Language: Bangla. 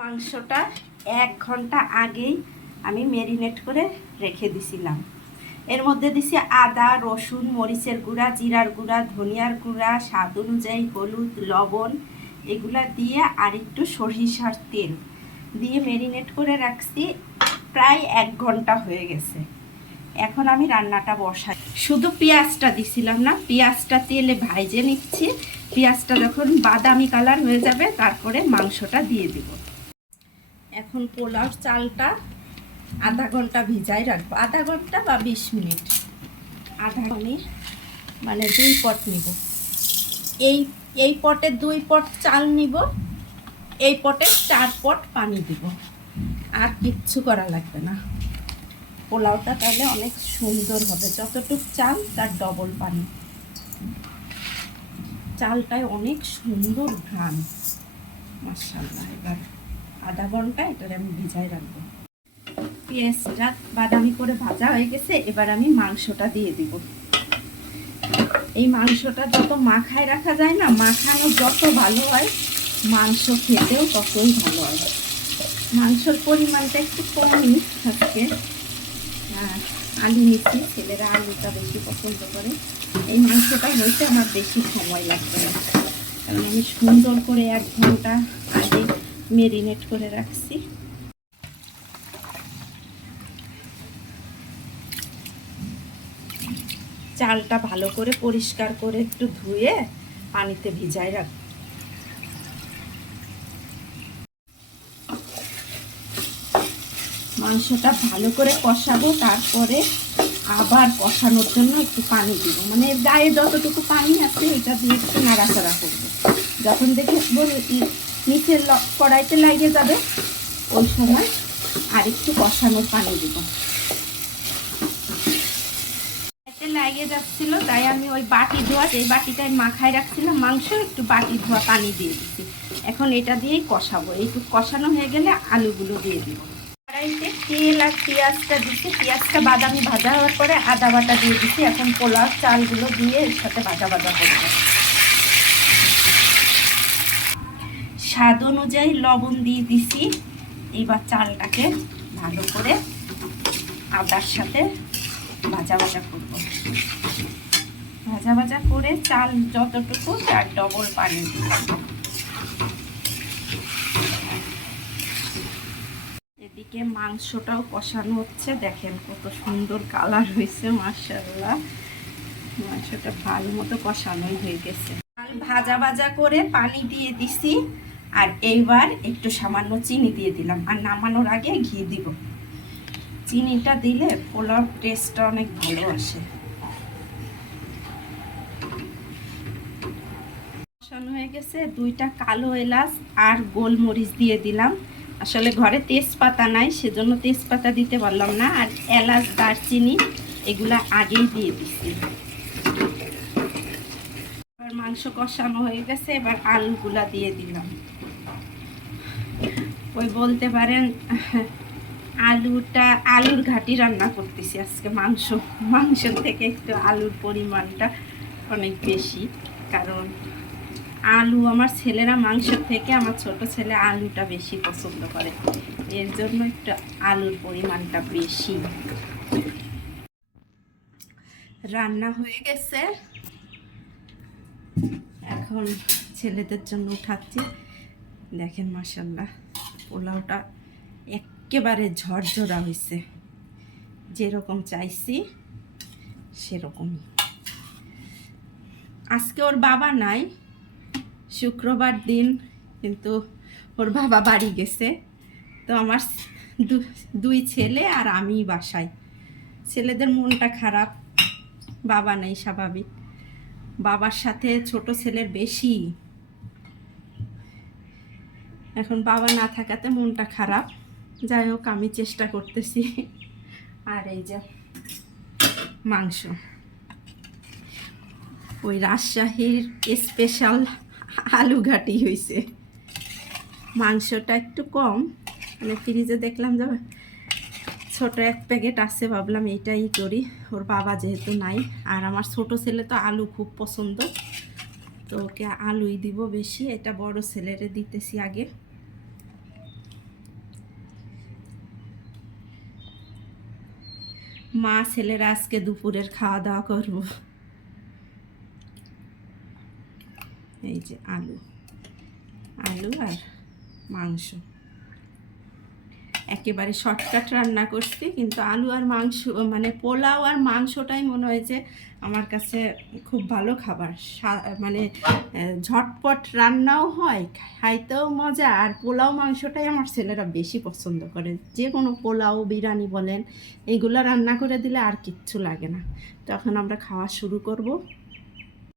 মাংসটা 1 ঘন্টা আগেই আমি ম্যারিনেট করে রেখে দিছিলাম। এর মধ্যে দিছি আদা, রসুন, মরিচের গুঁড়া, জিরার গুঁড়া, ধনিয়ার গুঁড়া, স্বাদ অনুযায়ী হলুদ, লবণ, এগুলা দিয়ে আর একটু সরিষার তেল দিয়ে ম্যারিনেট করে রাখছি। প্রায় 1 ঘন্টা হয়ে গেছে। এখন আমি রান্নাটা বসাই। শুধু পেঁয়াজটা দিছিলাম না, পেঁয়াজটা তেলে ভাইজে নিচ্ছি। পেঁয়াজটা যখন বাদামি কালার হয়ে যাবে তারপরে মাংসটা দিয়ে দিব। এখন পোলাও চালটা আধা ঘন্টা ভিজাই রাখবো, আধা ঘন্টা বা 20 মিনিট। আমি মানে 2 পট নিব। এই পটে 2 পট চাল নিব, এই পটে 4 পট পানি দিব। আর কিচ্ছু করা লাগবে না। পোলাওটা তাহলে অনেক সুন্দর হবে। যতটুক চাল তার ডবল পানি। চালটায় অনেক সুন্দর ঘ্রাণ, মাশাআল্লাহ। এবার আধা ঘন্টা এটারে আমি ভিজাই রাখবো। পেঁয়াজটা বাদামি করে ভাজা হয়ে গেছে। এবার আমি মাংসটা দিয়ে দিব। এই মাংসটা যত মাখায় রাখা যায় না, মাখানো যত ভালো হয় মাংস খেতেও ততই ভালো হয়। মাংসর পরিমাণটা একটু কমই আজকে। আলু নিচ্ছি, ছেলেরা আলুটা বেশি পছন্দ করে। এই মাংসটা হইতে আমার বেশি সময় লাগবে না, কারণ আমি সুন্দর করে 1 ঘন্টা আগে ম্যারিনেট করে রাখছি। চালটা ভালো করে পরিষ্কার করে একটু ধুয়ে পানিতে ভিজাই রাখবো। মাংসটা ভালো করে কষাবো, তারপরে আবার কষানোর জন্য একটু পানি দিব। মানে গায়ে যতটুকু পানি আছে এটা দিয়ে একটু নাড়াচাড়া করবো। যখন দেখবো নিচে কড়াইতে লাগে যাবে, ওই সময় আর একটু কষানোর পানি দিব। লাগে যাচ্ছিল, তাই আমি ওই বাটি ধোয়া, এই বাটিটায় মাখায় রাখছিলাম মাংস, একটু বাটি ধোয়া পানি দিয়ে দিচ্ছি। এখন এটা দিয়েই কষাবো। এইটুকু কষানো হয়ে গেলে আলুগুলো দিয়ে দিব। কড়াইতে তেল আর পেঁয়াজটা দিচ্ছি। পেঁয়াজটা বাদামি ভাজা হওয়ার পরে আদা বাটা দিয়ে দিচ্ছি। এখন পোলাও চালগুলো দিয়ে এর সাথে ভাজা ভাজা করবো। স্বাদ অনুযায়ী লবণ দিয়ে দিছি। এবার চালটাকে ভালো করে আদার সাথে ভাজা ভাজা করবো। ভাজা ভাজা করে চাল যতটুকু তার ডবল পানি দিব। এদিকে মাংসটাও কষানো হচ্ছে। দেখেন কত সুন্দর কালার হয়েছে, মাশাআল্লাহ। মাংসটা ভালো মতো কষানোই হয়ে গেছে। চাল ভাজা ভাজা করে পানি দিয়ে দিছি। আর এইবার একটু সামান্য চিনি দিয়ে দিলাম। আর নামানোর আগে ঘি দিব। চিনিটা দিলে পোলাও টেস্টটা অনেক ভালো আসে। কষানো হয়ে গেছে। 2টা কালো এলাচ আর গোলমরিচ দিয়ে দিলাম। আসলে ঘরে তেজপাতা নাই, সেজন্য তেজপাতা দিতে পারলাম না। আর এলাচ, দারচিনি এগুলা আগেই দিয়ে দিচ্ছি। এবার মাংস কষানো হয়ে গেছে। এবার আলুগুলা দিয়ে দিলাম। ওই বলতে পারেন আলুর ঘাটি রান্না করতেছি আজকে। মাংসের থেকে একটু আলুর পরিমাণটা অনেক বেশি, কারণ আলু আমার ছেলেরা মাংসের থেকে আমার ছোট ছেলে আলুটা বেশি পছন্দ করে, এর জন্য একটু আলুর পরিমাণটা বেশি। রান্না হয়ে গেছে, এখন ছেলেদের জন্য উঠাচ্ছি। দেখেন মাশাআল্লাহ, পোলাওটা একেবারে ঝরঝরা হয়েছে, যেরকম চাইছি সেরকমই। আজকে ওর বাবা নাই, শুক্রবার দিন, কিন্তু ওর বাবা বাড়ি গেছে। তো আমার 2 ছেলে আর আমি বাসায়। ছেলেদের মনটা খারাপ, বাবা নেই, স্বাভাবিক। বাবার সাথে ছোট ছেলের বেশি। এখন বাবা না থাকাতে মনটা খারাপ। যাই হোক, আমি চেষ্টা করতেছি। আর এই যে মাংস, ওই রাজশাহীর স্পেশাল আলু ঘাটি হয়েছে। মাংসটা একটু কম, মানে ফ্রিজে দেখলাম যে ছোট 1 প্যাকেট আছে, ভাবলাম এইটাই করি। ওর বাবা যেহেতু নাই, আর আমার ছোট ছেলে তো আলু খুব পছন্দ, তো ওকে আলুই দিব বেশি। এটা বড় ছেলেরে দিতেছি আগে। মা ছেলেরা আজকে দুপুরের খাওয়া দাওয়া করব। এই যে আলু আলু আর মাংস, একেবারে শর্টকাট রান্না করছি, কিন্তু আলু আর মাংস মানে পোলাও আর মাংসটাই মনে হয়েছে আমার কাছে খুব ভালো খাবার, মানে ঝটপট রান্নাও হয়, খাইতেও মজা, আর পোলাও মাংসটাই আমার ছেলেরা বেশি পছন্দ করে। যে কোনো পোলাও বিরিয়ানি বলেন, এইগুলো রান্না করে দিলে আর কিচ্ছু লাগে না। তখন আমরা খাওয়া শুরু করব।